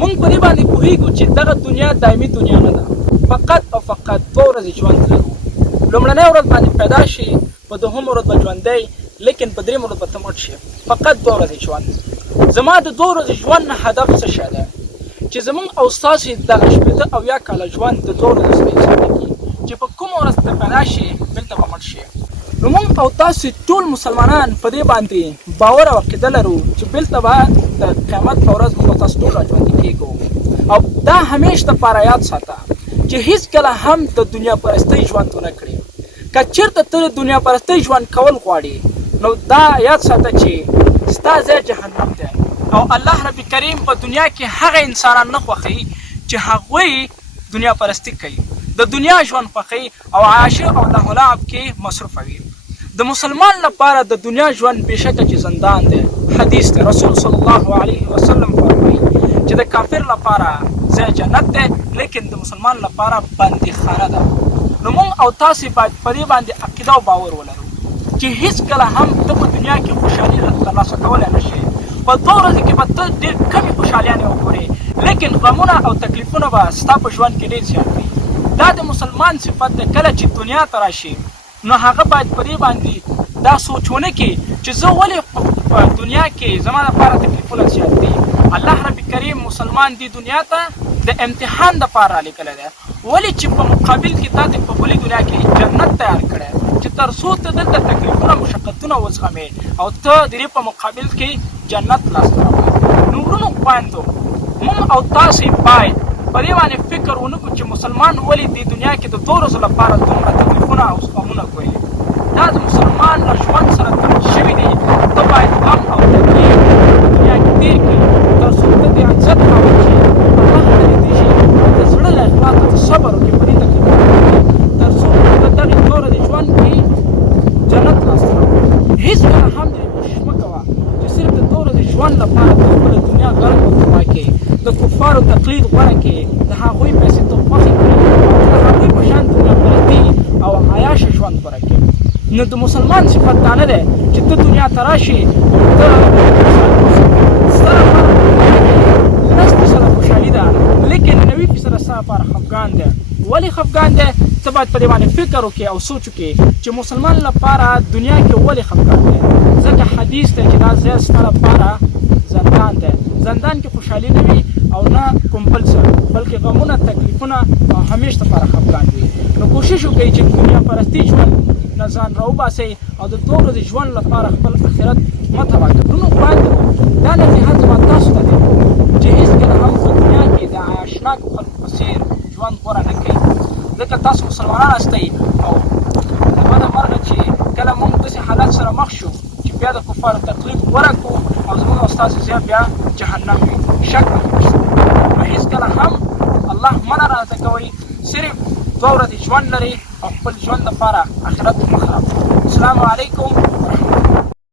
مونږ په دې باندې پوهېږو چې دغه دنیا دایمي دنیا نه ده. فقط او فقط 2 ورځې ژوند لرو. لومړنۍ ورځ باندې پیدا شي، په دوهمه ورځ به ژوندی، لیکن په درېیمه ورځ به ته مړ شي. فقط 2 ورځې ژوند. زما د 2 ورځې ژوند نه هدف څه شی دی؟ چې زمونږ او ستاسې دغه 80 او 100 کاله ژوند د 2 ورځو څخه حساب کېږي، چې په کومه ورځ ته پیدا شي بېرته به مړ شي. نو موږ او تاسې ټول مسلمانان په دې باندې باور او عقیده لرو چې بېرته به د قیامت په ورځ موږ تاسو ټول راژوندي کېږو. او دا همیش دپاره یاد ساته چې هېڅکله هم د دنیا پرستۍ ژوند ونه کړې. که چېرته ته د دنیا پرستۍ ژوند کول غواړې، نو دا یاد ساته چې ستا ځای جهنم دی. او الله رب کریم په دنیا کې هغه انسانان نه خوښوي چې هغوی دنیا پرستی کوي، د دنیا ژوند خوښوي او عاشق او لهو لعب کې مصروفه وي. د مسلمان لپاره د دنیا ژوند بېشکه چې زندان دی. حدیث دی، رسول صلی الله علیه وسلم فرمایي چې د کافر لپاره ځای جنت دی، لیکن د مسلمان لپاره بندیخانه ده. نو موږ او تاسې باید په دې باندې عقیده او باور ولرو چې هېڅکله هم ته په دنیا کې خوشحالي ترلاسه کولی نه شې. په 2 ورځو کې به ته ډېر کمې خوشحالیانې وګورې، لیکن غمونه او تکلیفونه به ستا په ژوند کې ډېر زیات وي. دا د مسلمان صفت دی. کله چې دنیا ته راشي، نو هغه باید په دې باندې دا سوچ ونه کړي چې زه ولې په دنیا کې زما لپاره تکلیفونه زیات دي. الله رب کریم مسلمان دې دنیا ته د امتحان دپاره رالیږلی دی. ولې چې په مقابل کې تا ته په بلې دنیا کې جنت تیار کړی چې تر څو ته دلته تکلیفونه مشقتونه وزغمې او ته د دې په مقابل کې جنت لاسته راوړې. نو وروڼو خویندو، موږ او تاسې باید په دې باندې فکر ونه کړو چې مسلمان ولې دې دنیا کې د 2 ورځو لپاره دومره تکلیفونه او غمونه کوي. دا د مسلمان له ژوند سره تړل شوي دي. ته باید غم او تکلیف په دنیا کې تېر کړې تر څو ته د عزت خاوند شې، الله ته نږدې شې، د زړه له اخلاصه ته صبر وکړې په دې تکلیفونو باندې، تر څو په دغې 2 ورځې ژوند کې جنت لاسته راوړې. هېڅکله هم دې کوشش مه کوه چې صرف د 2 ورځې ژوند لپاره ته خپله دنیا غرق او تباه کړې، د کفارو تقلید غوره کړې، د هغوی پیسې ته خوښې کړې، د هغوی په شان دنیا پرستي او عیاشه ژوند غوره کړې. نو د مسلمان صفت دا نه دی چې ته دنیا ته راشې او ته ستا لپاره 10% خوشحالي ده، لیکن 90% ستا لپاره خفګان دی. ولې خفګان دی؟ ته باید په دې باندې فکر وکړې او سوچ وکړې چې مسلمان لپاره دنیا کې ولې خفګان دی. ځکه حدیث دی چې دا ځای ستا لپاره زندان دی. زندان کې خوشحالي نه وي او نه کوم بل څه، بلکې غمونه، تکلیفونه او همیشه لپاره خفګان وي. نو کوشش وکړئ چې دنیا پرستي ژوند نه ځان راوباسئ او د 2 ورځې ژوند لپاره خپل آخرت مه تباه کړئ. وروڼو خویندو، دا نصیحت زما تاسو ته دی چې هېڅکله هم په دنیا کې د عیاشناکو خلکو په څېر ژوند غوره نه کوئ، ځکه تاسو مسلمانان هستئ. او د بده مرغه چې کله موږ داسې حالت سره مخ شو چې بیا د کفارو تکلیف غوره کړو او زموږ او ستاسو ځای بیا جهنم وي، شک نه کوئ. نو هېڅکله هم الله مه ناراضه کوئ، صرف 2 ورځې ژوند لرئ او خپل ژوند لپاره آخرت مه خرابوئ. السلام علیکم ورحمة